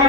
2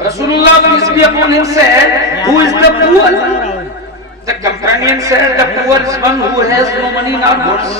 Rasulullah peace be upon him said, who is the poor? The companion said, the poor is one who has no money nor goods.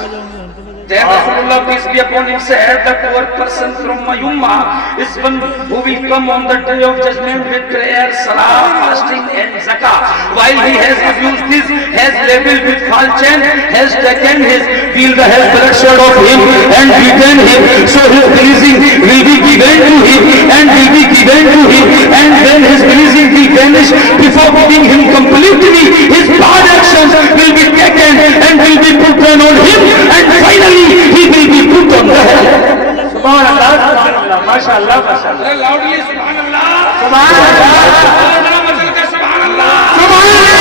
Then Rasulullah peace be upon him said, the poor person from my ummah is one who will come on the day of judgment with prayer, salah, fasting and zakah. While he has abused this, has labeled with false chain, has taken his field, has bloodshed of him and beaten him, so his blessing will be given to him and will be given to him, and then his blessing will vanish before giving him completely. His bad actions will be taken and will be put on him, and finally he will be put on the hell. Subhan Allah, Subhan Allah, Masha Allah, Masha Allah. Loudly Subhan Allah, Subhan Allah, Subhan Allah, Subhan Allah.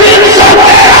313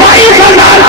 22,000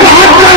72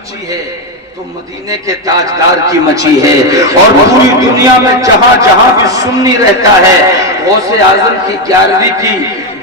مچی ہے تو مدینے کے تاجدار کی مچی ہے، اور پوری دنیا میں جہاں جہاں بھی سنی رہتا ہے غوث اعظم کی 11ویں کی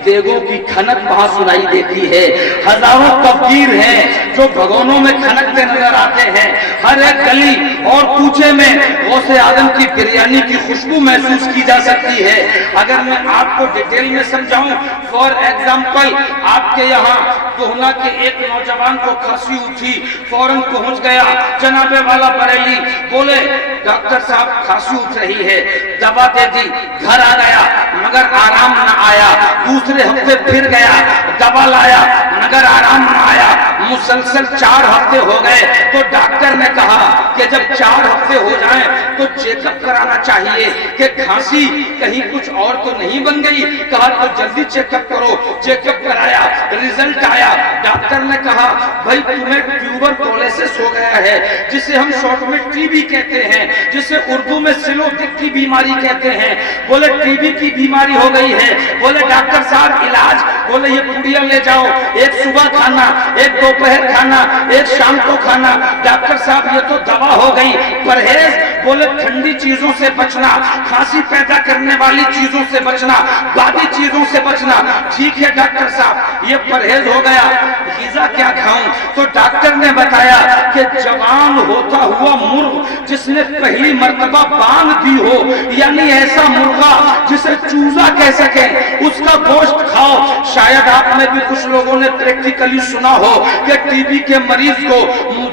دیگوں کی کھنک وہاں سنائی دیتی ہے۔ ہزاروں تفجیر ہیں جو بھگونوں میں کھنکتے نظر آتے ہیں، ہر ایک گلی اور کوچے میں غوث اعظم کی بریانی کی خوشبو محسوس کی جا سکتی ہے۔ اگر میں آپ کو ڈیٹیل میں سمجھاؤں، فور ایگزامپل آپ کے یہاں کوہنا کے ایک نوجوان کو کھانسی اٹھی، فوراً پہنچ گیا جناب والا بریلی، بولے ڈاکٹر صاحب کھانسی اٹھ رہی ہے، دوا دے دی، گھر آ گیا مگر آرام نہ آیا، دوسرے ہفتے پھر گیا، دوا لایا مگر آرام نہ آیا، مسلسل 4 ہفتے ہو گئے تو ڈاکٹر نے کہا کہ جب 4 ہفتے ہو جائیں تو چیک اپ کرانا چاہیے کہ کھانسی کہیں کچھ اور تو نہیں بن گئی، کہا تو جلدی چیک اپ کرو، چیک اپ کرایا، ریزلٹ آیا، ڈاکٹر نے کہا بھائی تمہیں ٹیوبر کولیسس ہو گیا ہے، جسے ہم شارٹ میں ٹی بی کہتے ہیں، جسے اردو میں سلوٹک کی بیماری کہتے ہیں، بولے ٹی بی کی بیماری ہو گئی ہے، بولے ڈاکٹر صاحب علاج، بولے یہ پوڑیاں لے جاؤ، ایک صبح کھانا، ایک دوپہر کھانا، ایک شام کو کھانا، ڈاکٹر صاحب یہ تو دوا ہو گئی، پرہیز، بولے ٹھنڈی چیزوں سے بچنا، کھانسی پیدا کرنے والی چیزوں سے بچنا، بادی چیزوں سے بچنا، ٹھیک ہے ڈاکٹر صاحب یہ پرہیز ہو گیا، غذا کیا کھاؤں؟ تو ڈاکٹر نے بتایا کہ جوان ہوتا ہوا مرغ جس نے پہلی مرتبہ بانگ دی ہو، یعنی ایسا مرغا جسے چوزا کہہ سکے، اس کا گوشت کھاؤ۔ شاید آپ میں بھی کچھ لوگوں نے پریکٹیکلی سنا ہو کہ ٹی بی کے مریض کو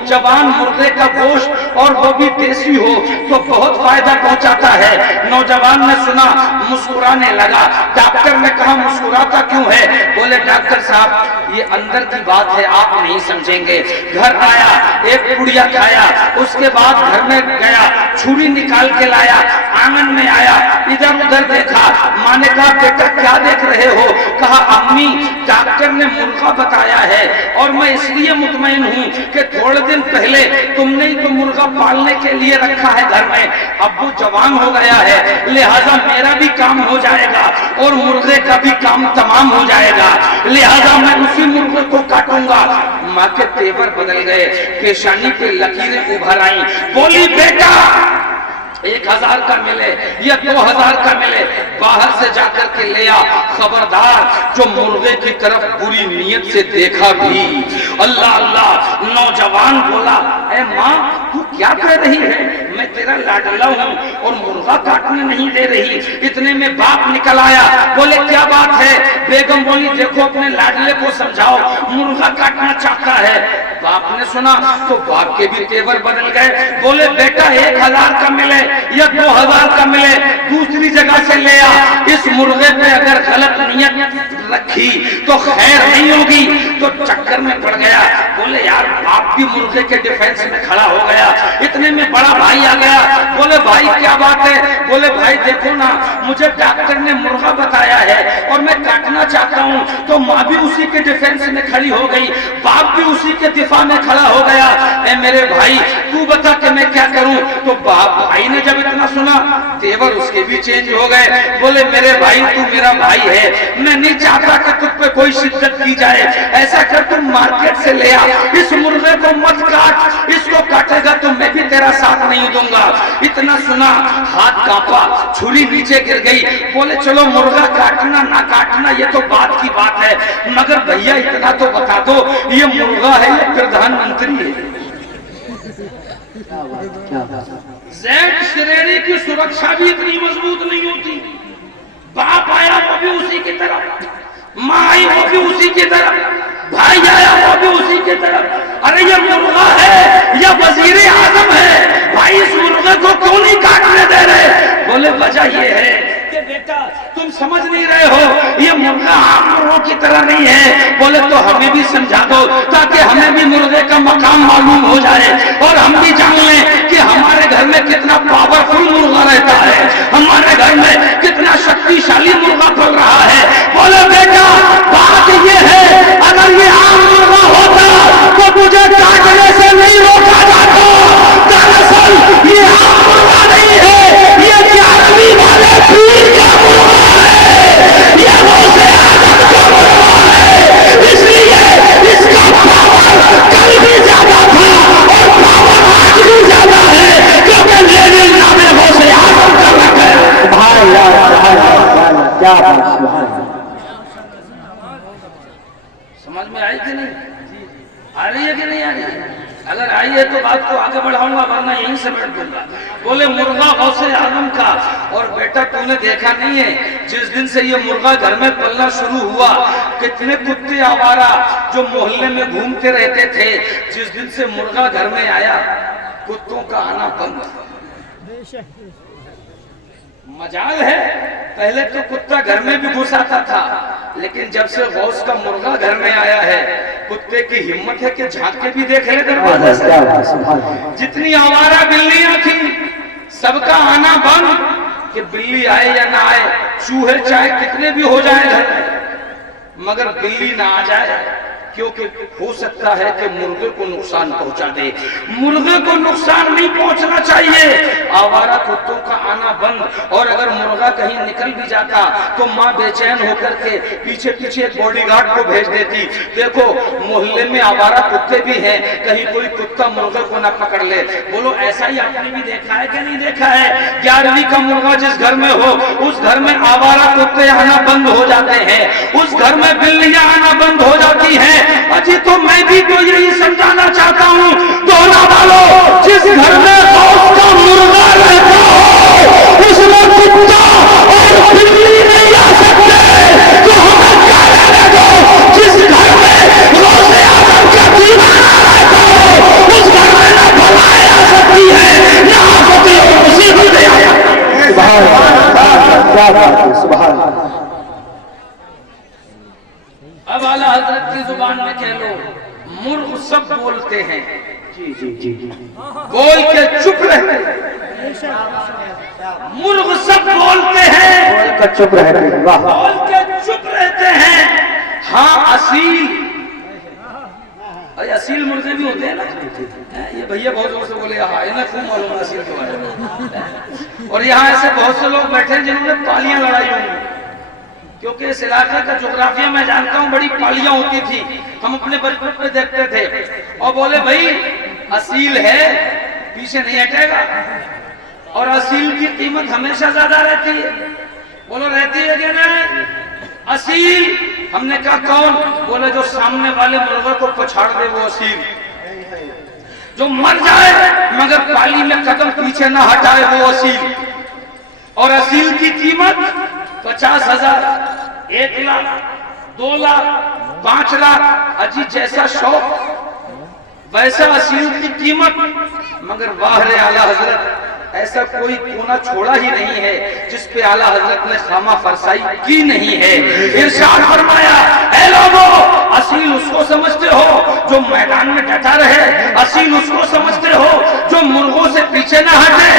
جوان مرغے کا گوشت اور وہ بھی دیسی ہو تو بہت فائدہ پہنچاتا ہے۔ نوجوان نے سنا، مسکرانے لگا، ڈاکٹر نے کہا مسکراتا کیوں ہے؟ بولے ڈاکٹر صاحب یہ اندر کی بات ہے، آپ نہیں سمجھیں گے۔ گھر آیا، ایک پوڑیا کھایا، اس کے بعد گھر میں گیا، چھری نکال کے لایا، آنگن میں آیا، ادھر ادھر دیکھا، ماں نے کہا بیٹا کیا دیکھ رہے ہو؟ کہا امی ڈاکٹر نے مرغا بتایا ہے اور میں اس لیے مطمئن ہوں کہ تھوڑے دن پہلے تم نے تو مرغا پالنے کے لیے رکھا ہے گھر میں، اب وہ جوان ہو گیا ہے، لہٰذا میرا بھی کام ہو جائے گا اور مرغے کا بھی کام تمام ہو جائے گا، لہٰذا میں اسی مرغے کو کاٹوں گا۔ ماں کے تیور بدل گئے، پیشانی پہ لکیریں ابھر آئیں، بولی بیٹا 1000 کا ملے یا 2000 کا ملے باہر سے جا کر کے لیا، خبردار جو مرغے کی طرف بری نیت سے دیکھا بھی۔ اللہ اللہ، نوجوان بولا اے ماں تو کیا کہہ رہی ہے؟ میں تیرا لاڈلا ہوں اور مرغا کاٹنے نہیں دے رہی۔ اتنے میں باپ نکل آیا، بولے کیا بات ہے؟ بیگم بولی دیکھو اپنے لاڈلے کو سمجھاؤ، مرغا کاٹنا چاہتا ہے۔ باپ نے سنا تو باپ کے بھی تیور بدل گئے، بولے بیٹا 1000 کا ملے یا 2000 کا ملے دوسری جگہ سے لے آ، اس مرغے پہ اگر غلط نیت رکھی تو خیر نہیں ہوگی۔ تو چکر میں پڑ گیا، بولے یار باپ بھی مرغے کے ڈیفینس میں کھڑا ہو گیا۔ اتنے میں بڑا بھائی آ گیا، بولے بھائی کیا بات ہے؟ بولے بھائی دیکھو نا مجھے ڈاکٹر نے مرغا بتایا ہے اور میں کاٹنا چاہتا ہوں۔ تو ماں بھی اسی کے ڈیفینس میں کھڑی ہو گئی، باپ بھی اسی کے دفاع میں کھڑا ہو گیا۔ اے میرے بھائی تو بتا کہ میں کیا کروں؟ تو بھائی نے جب اتنا سنا تیور اس کے بھی چینج ہو گئے، بولے میرے بھائی تو میرا بھائی ہے، میں نہیں چاہتا کہ تجھ پہ کوئی شدت کی جائے، ایسا کر تم مارکیٹ سے لے آ، اس مرغے کو مت کاٹ، اس کو کاٹے گا تو میں بھی تیرا ساتھ نہیں دوں گا۔ اتنا سنا ہاتھ کانپا، چھری نیچے گر گئی، بولے چلو مرغا کاٹنا نہ کاٹنا یہ تو بات کی بات ہے، مگر بھیا اتنا تو بتا دو یہ مرغا ہے یا پردھان منتری ہے؟ زیڈ شریری کی سرکشا بھی اتنی مضبوط نہیں ہوتی، باپ آیا وہ بھی اسی کی طرف، ماں آئی وہ بھی اسی کی طرف، بھائی آیا وہ بھی اسی کی طرف۔ ارے یہ مرغا ہے یا وزیر اعظم ہے، بھائی اس مرغے کو کیوں نہیں کاٹنے دے رہے؟ بولے وجہ یہ ہے کہ بیٹا تم سمجھ نہیں رہے ہو یہ مرغا عام مرغوں کی طرح نہیں ہے۔ بولے تو ہمیں بھی سمجھا دو تاکہ ہمیں بھی مرغے کا مقام معلوم ہو جائے اور ہم بھی جان لیں کہ ہمارے گھر میں کتنا پاورفل مرغا رہتا ہے، ہمارے گھر میں کتنا شکتی شالی مرغا پل رہا ہے۔ بولے بیٹا بات یہ ہے اگر یہ عام مرغا ہوتا تو تجھے کاٹنے سے نہیں روکا جاتا، دراصل یہ عام مرغا نہیں ہے، یہ 11ویں والے پیر کا مرغا ہے، یہ غوث اعظم کا مرغا ہے، اس لیے اس کا پاور کل بھی زیادہ تھا سمجھ میں آئی کہ نہیں؟ آ رہی ہے کہ نہیں آ رہی ہے؟ اگر آئی ہے تو بات کو آگے بڑھاؤں گا ورنہ یہیں سے بیٹھ دوں گا. بولے مرغا غوث اعظم کا. اور بیٹا تو نے دیکھا نہیں ہے جس دن سے یہ مرغا گھر میں پلنا شروع ہوا کتنے کتے آوارہ جو محلے میں گھومتے رہتے تھے جس دن سے مرغا گھر میں آیا کتوں کا آنا بند. مجال ہے پہلے تو کتا گھر میں بھی گھس آتا تھا لیکن جب سے غوث کا مرغا گھر میں آیا ہے کتے کی ہمت ہے کہ جھانک کے بھی دیکھ لے دروازے سے. جتنی آوارہ بلیاں تھیں سب کا آنا بند کہ بلی آئے یا نہ آئے چوہے چاہے کتنے بھی ہو جائیں گھر میں مگر بلی نہ آ جائے کیونکہ ہو سکتا ہے کہ مرغے کو نقصان پہنچا دے. مرغے کو نقصان نہیں پہنچنا چاہیے. آوارہ کتوں کا آنا بند. اور اگر مرغا کہیں نکل بھی جاتا تو ماں بے چین ہو کر کے پیچھے پیچھے ایک باڈی گارڈ کو بھیج دیتی دیکھو محلے میں آوارہ کتے بھی ہیں کہیں کوئی کتا مرغے کو نہ پکڑ لے. بولو ایسا ہی آپ نے بھی دیکھا ہے کہ نہیں دیکھا ہے؟ 11ویں کا مرغا جس گھر میں ہو اس گھر میں آوارہ کتے آنا بند ہو جاتے ہیں اس گھر میں بلیاں آنا بند ہو جاتی ہیں. اجی تو میں بھی تو یہی سمجھانا چاہتا ہوں دونا والو جس گھر میں غوث کا مرغا رہتا ہو اس میں کتا اور بلی نہیں آ سکتے. تو ہمیں کیا رہنے دو جس گھر میں غوث اعظم کا دیوانہ رہتا ہو اس گھر میں نہ بھلائی آ سکتی ہے نہ آفتی اور مصیبتیں آ سکتی. سبحان اللہ کیا بات ہے سبحان اللہ. اب اعلیٰ حضرت کی زبان میں کہہ لو مرغ سب بولتے ہیں جی جی جی جی بول کے چپ رہتے ہیں. مرغ سب بولتے ہیں کا چپ رہتے ہیں. واہ بول کے چپ رہتے ہیں. ہاں اصیل اصیل مرغے بھی ہوتے ہیں نا. یہ بھیا بہت زور سے بولے ہاں انہیں خوب معلوم ہے اصیل کے بارے میں. اور یہاں ایسے بہت سے لوگ بیٹھے ہیں جنہوں نے پالیاں لڑائی ہوئی کیونکہ اس علاقے کا جغرافیہ میں جانتا ہوں بڑی پالیاں ہوتی تھی. ہم اپنے بچپن میں دیکھتے تھے اور بولے بھائی اصیل ہے پیچھے نہیں ہٹے گا اور اصیل کی قیمت ہمیشہ زیادہ رہتی ہے. بولو رہتی ہے کہ نہیں؟ اصیل ہم نے کہا کون؟ بولے جو سامنے والے مرغے کو پچھاڑ دے وہ اصیل. جو مر جائے مگر پالی میں قدم پیچھے نہ ہٹائے وہ اصیل. اور اصیل کی قیمت 50,000 1 لاکھ 2 لاکھ 5 لاکھ. اجی جیسا شوق ویسا اصیل کی قیمت. مگر واہ رے اعلیٰ حضرت ایسا کوئی کونا چھوڑا ہی نہیں ہے جس پہ اعلیٰ حضرت نے خامہ فرسائی کی نہیں ہے. ارشاد فرمایا اے لوگو اصیل اس کو سمجھتے ہو جو میدان میں ڈٹا رہے. اصیل اس کو سمجھتے ہو جو مرغوں سے پیچھے نہ ہٹے.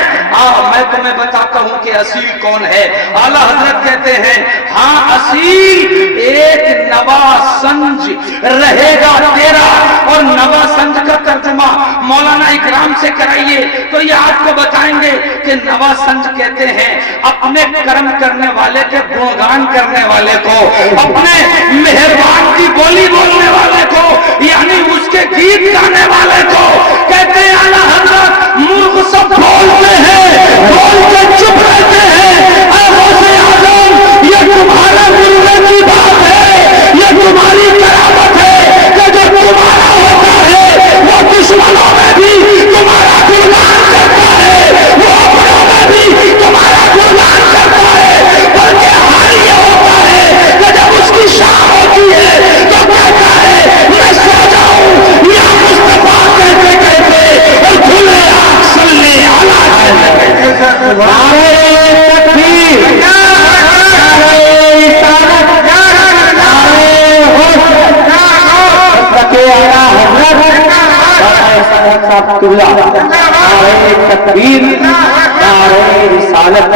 میں تمہیں بتاتا ہوں کہ اصیل کون ہے. اعلیٰ حضرت کہتے ہیں ہاں اصیل ایک نوا سنج رہے گا تیرا. اور نوا سنج کا ترجمہ مولانا اکرام سے کرائیے تو یہ آپ کو بتائیں گے کہ نوا سنج کہتے ہیں اپنے کرم کرنے والے کے گنگان کرنے والے کو اپنے مہربان کی بولی بولنے والے کو یعنی اس کے گیت گانے والے کو کہتے ہیں اعلیٰ حضرت مرغ سب بولتے ہیں بول کے چپ رہتے ہیں. اے غوث اعظم یہ تمہارے مرغے کی بات ہے یہ تمہاری کرامت ہے کہ جو تمہارا ہوتا ہے وہ دشمنوں میں بھی تمہارا گنگان کرتا ہے وہ اپنوں میں بھی تمہارا گنگان کرتا ہے. بلکہ حال یہ ہوتا ہے کہ جب اس کی شام ہوتی ہے تو کہتا ہے میں سو جاؤں یا مصطفیٰ کہتے کہتے اور کھلے آنکھ صلی علیہ وسلم. نعرہ تکبیر نعرہ رسالت نعرہ حسن حضرت اعلیٰ حضرت صاحب قبلہ نعرہ تکبیر نعرہ رسالت.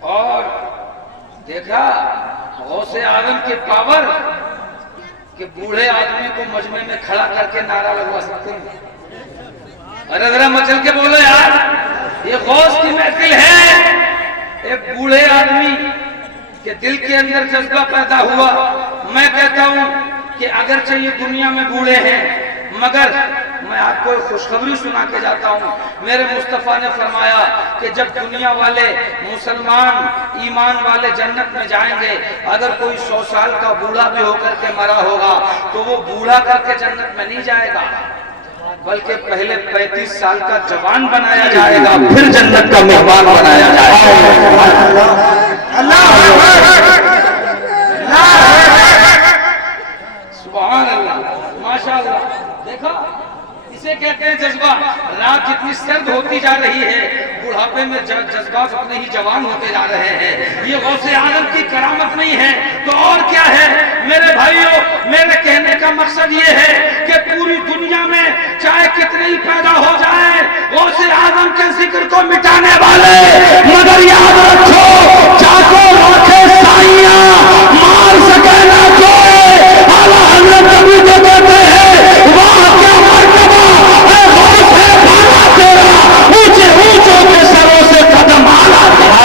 اور دیکھا غوث اعظم کے پاور کہ بوڑھے آدمی کو مجمع میں کھڑا کر کے نعرہ لگوا سکتے ہیں. ارے ذرا مچل کے بولو یار یہ غوث کی محفل ہے. ایک بوڑھے آدمی کے دل کے اندر جذبہ پیدا ہوا. میں کہتا ہوں کہ اگرچہ یہ دنیا میں بوڑھے ہیں مگر میں آپ کو ایک خوشخبری سنا کے جاتا ہوں. میرے مصطفیٰ نے فرمایا کہ جب دنیا والے مسلمان ایمان والے جنت میں جائیں گے, اگر کوئی 100 سال کا بوڑھا بھی ہو کر کے مرا ہوگا تو وہ بوڑھا کر کے جنت میں نہیں جائے گا, بلکہ پہلے 35 سال کا جوان بنایا جائے گا, پھر جنت کا مہمان بنایا جائے گا. سبحان اللہ, ماشاء اللہ. دیکھا, اسے کہتے ہیں جذبہ. رات جتنی سرد ہوتی جا رہی ہے, بڑھاپے میں جذبات اتنے ہی جوان ہوتے جا رہے ہیں. یہ غوث اعظم کی کرامت نہیں ہے تو اور کیا ہے؟ میرے بھائیوں, میرے کہنے کا مقصد یہ ہے کہ پوری دنیا میں چاہے کتنے ہی پیدا ہو جائیں, غوث اعظم کے ذکر کو مٹانے والے, مگر یاد رکھو چاکو لاکھے سائیاں مار سکے نہ کوئی. اعلیٰ حضرت ابھی تو کہتے ہیں واہ کیا مرتبہ اے غوث ہے بالا تیرا, اونچے اونچوں کے سروں سے قدم آلہ تیرا.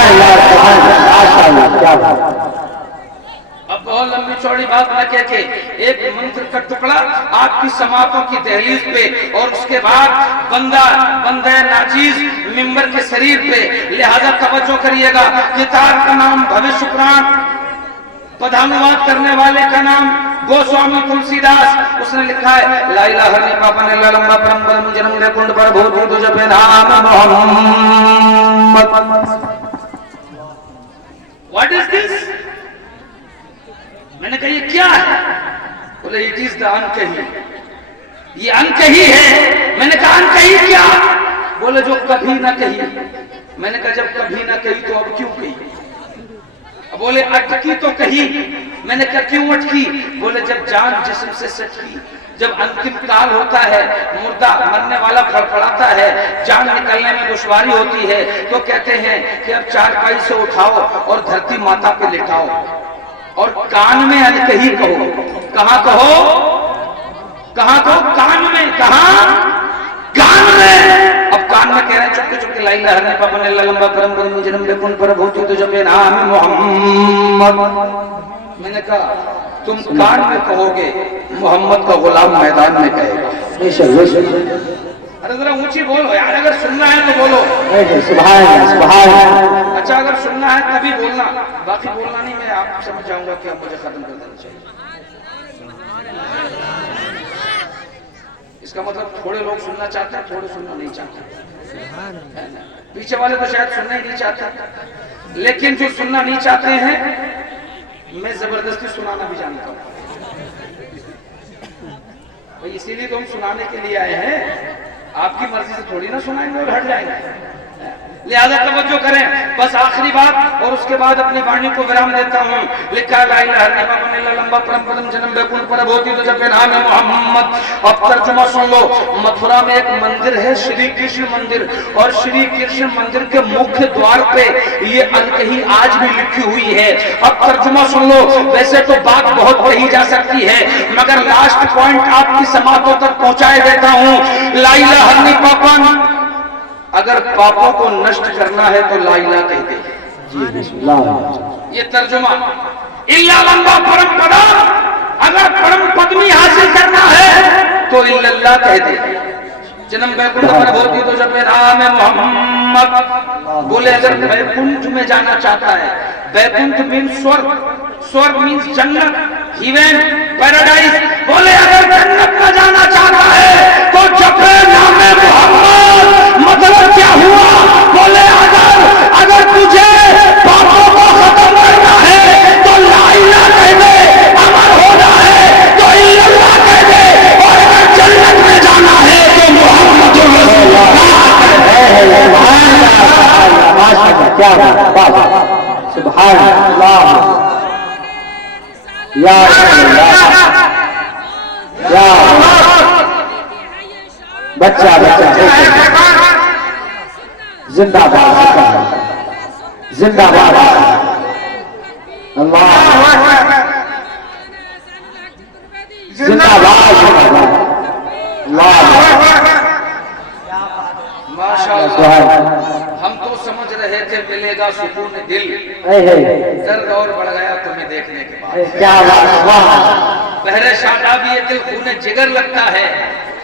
اب بہت لمبی چوڑی بات نہ کہہ کے ایک منتر کا ٹکڑا آپ کی سماعتوں کی دہلیز پہ, اور اس کے بعد بندہ ناچیز ممبر کے شریر پہ. لہذا توجہ کریے گا. کتاب کا نام بھوی شکران, پدھانواد کرنے والے کا نام گوسوامی تلسی داس. اس نے لکھا ہے لا الہ الا اللہ پاپا نے لمبا پرم پرم جنم لے کنڈ پر بھوتی تجھ پہ نام محمد. What is this? میں نے کہا یہ کیا ہے؟ بولے it is the انکہی. یہ انکہی ہے. میں نے کہا انکہی کیا؟ بولے جو کبھی نہ کہی. میں نے کہا جب کبھی نہ کہی تو اب کیوں کہی؟ بولے اٹکی تو کہی. میں نے کہا کیوں اٹکی؟ بولے جب جان جسم سے سٹکی, جب انتم کال ہوتا ہے, مردہ مرنے والا پھڑپڑاتا ہے, جان نکلنے میں دشواری ہوتی ہے, تو کہتے ہیں کہ اب چارپائی سے اٹھاؤ اور دھرتی ماتا پہ لٹاؤ اور کان میں انکہی کہو. کہاں کہو؟ کہاں کہو؟ کان میں. کہاں؟ کان میں. اب کان میں کہہ رہے ہیں چپکے چپکے لا الہ الا اللہ پاپا نے لمبا پرم پرم جنم لے کنڈ پر بھوتی تجھ پہ نام محمد. میں نے کہا تم کان میں کہو گے, محمد کا غلام میدان میں کہے گا. ارے ذرا اونچی بولو یار, اگر سننا ہے تو بولو. سبحان اللہ سبحان اللہ. اچھا اگر سننا ہے تبھی بولنا, باقی بولنا نہیں. میں آپ سمجھ جاؤں گا کہ اب مجھے ختم کر دینا چاہیے. اس کا مطلب تھوڑے لوگ سننا چاہتے ہیں, تھوڑے سننا نہیں چاہتے. پیچھے والے تو شاید سننا ہی نہیں چاہتے, لیکن جو سننا نہیں چاہتے ہیں میں زبردستی سنانا بھی جانتا ہوں. اسی لیے تو ہم سنانے کے لیے آئے ہیں, آپ کی مرضی سے تھوڑی نہ سنائیں گے اور ہٹ جائیں گے. لہذا توجہ کریں. بس آخری بات اور اس کے بعد اپنی وانی کو ورام دیتا ہوں. لکھا لا الہ الا اللہ پاپا نے لمبا پرم پرم جنم بے کنڈ پر بھوتی تجھ پہ نام محمد. اب ترجمہ سن لو. متھرا میں ایک مندر ہے شری کرشن مندر, اور شری کرشن مندر کے مکھ دوار پہ یہ انکہی آج بھی لکھی ہوئی ہے. اب ترجمہ سن لو. ویسے تو بات بہت کہی جا سکتی ہے, مگر لاسٹ پوائنٹ آپ کی سماعتوں تک پہنچائے دیتا ہوں. لا الہ الا اللہ پاپا, اگر پاپوں کو نشٹ کرنا ہے تو لا الہ کہہ دے. یہ ترجمہ. الا لمبا پرم پدم, اگر پرم پدمی حاصل کرنا ہے تو الا اللہ کہہ دے. جنم بیکنٹھ پر ہوتی تو جب نام محمد. بولے اگر بیکنٹھ میں جانا چاہتا ہے, بیکنٹھ مینس سورگ, سورگ مینس جنت, ہیون, پیراڈائز. بولے اگر جنت میں جانا چاہتا ہے تو جب نام محمد. مطلب کیا ہوا؟ بولے اگر تجھے پاپوں کو ختم کرنا ہے تو لا الہ کہہ دے, امر ہونا ہے تو الا اللہ کہہ دے, اور اگر جنت میں جانا ہے تو محمد رسول اللہ. کیا بات, سبحان اللہ. یا بچہ زندہ باد, زندہ باد. اللہ زندہ باد. ماشاءاللہ. ہم تو سمجھ رہے تھے ملے گا سکون دل, درد اور بڑھ گیا تمہیں دیکھنے کے بعد. کیا بات. بہر شاداب یہ دل خون جگر لگتا ہے,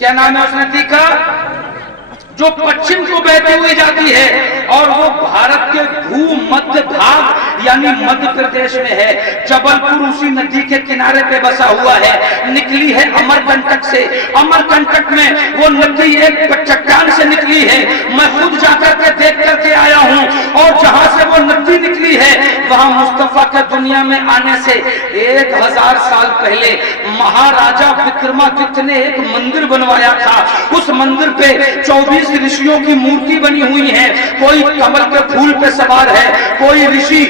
کیا نام ہے اس ندی کا؟ جو پچھم کو بہتی ہوئی جاتی ہے اور وہ بھارت کے بھومدھیہ بھاگ یعنی مدھیہ پردیش میں ہے. جبل پور اسی ندی کے کنارے پہ بسا ہوا ہے. نکلی ہے امر کنٹک سے. امر کنٹک میں وہ ندی ایک چٹان سے نکلی ہے. میں خود جا کر کے دیکھ کر کے آیا ہوں اور جہاں سے وہ ندی نکلی ہے وہاں مصطفیٰ کے دنیا میں آنے سے 1000 سال پہلے مہاراجا وکرمادتیہ نے ایک مندر بنوایا تھا. اس مندر پہ 24 رشیوں کی مورتی بنی ہوئی ہے. کوئی کمل کے پھول پہ سوار ہے, کوئی رشی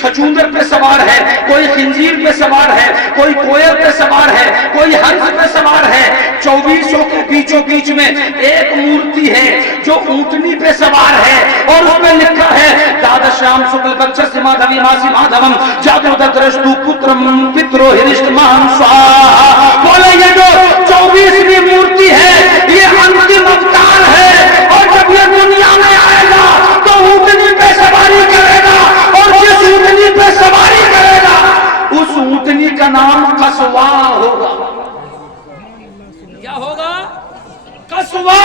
چھچوندر پہ سوار ہے, کوئی خنزیر پہ سوار ہے, کوئی کوئل پہ سوار ہے, کوئی ہنس پہ سوار ہے. 24 کے بیچوں بیچ میں ایک مورتی ہے جو اونٹنی پہ سوار ہے اور اس میں لکھا ہے دادا شیام شکل بچس مادھوی ماسی مادھوم جادو درشتو پترم پترو ہرشت مہم سواہا. بولے یہ جو 24ویں مورتی ہے یہ انتم اوتار ہے اور جب یہ دنیا میں آئے گا تو اونٹنی پہ سواری کرے گا اور جس اونٹنی پہ سواری کرے گا اس اونٹنی کا نام قصوا ہوگا. کیا ہوگا؟ قصوا.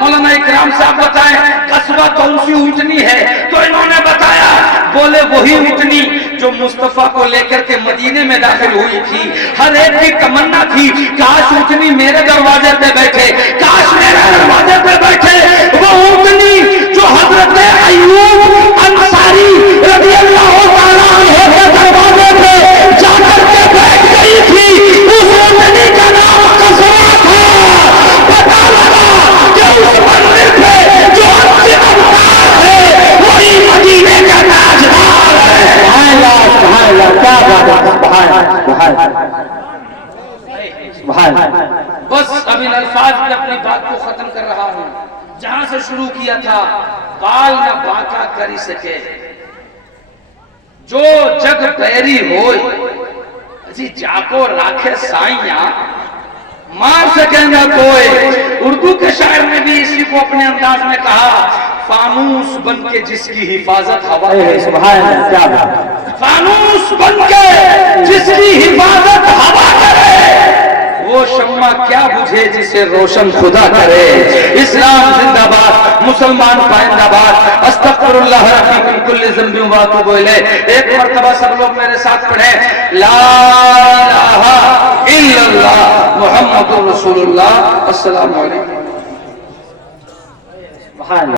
مولانا اکرام صاحب بتائیں قصوا کون سی اونٹنی ہے؟ تو انہوں نے بتایا, بولے وہی اونٹنی جو مصطفیٰ کو لے کر کے مدینے میں داخل ہوئی تھی. ہر ایک کی تمنا تھی کاش اونٹنی میرے دروازے پہ بیٹھے, کاش میرے دروازے پہ بیٹھے. وہ اونٹنی جو حضرت ایوب انصاری رضی اللہ تعالیٰ عنہ کے دروازے پہ جا کر کے بیٹھ گئی تھی, اس اونٹنی کا نام قصوا تھا. پتا لگا کہ اس مندر پہ جو انتم اوتار ہے وہی مدینے کا تاجدار ہے. سبحان اللہ, سبحان اللہ, کیا بات ہے, سبحان سبحان. بس اب ان الفاظ میں اپنی بات کو ختم کر رہا ہوں. جہاں سے شروع کیا تھا, بال نہ باکا کری سکے جو جگ پیری ہوئے جی جاکو راکھے سائیاں مار سکیں گا کوئی. اردو کے شاعر نے بھی اسی کو اپنے انداز میں کہا, فانوس بن کے جس کی حفاظت ہوا ہے. سبحان اللہ, کیا بات ہے. فانوس بن کے جس کی حفاظت ہوا کرے وہ شمع کیا بجھے جسے روشن خدا کرے. اسلام زندہ باد, مسلمان پائندہ باد. استغفر اللہ ربی من کل ذنب واتوب الیہ. ایک مرتبہ سب لوگ میرے ساتھ پڑھیں, لا الہ الا اللہ محمد رسول اللہ. السلام علیکم. سبحان اللہ.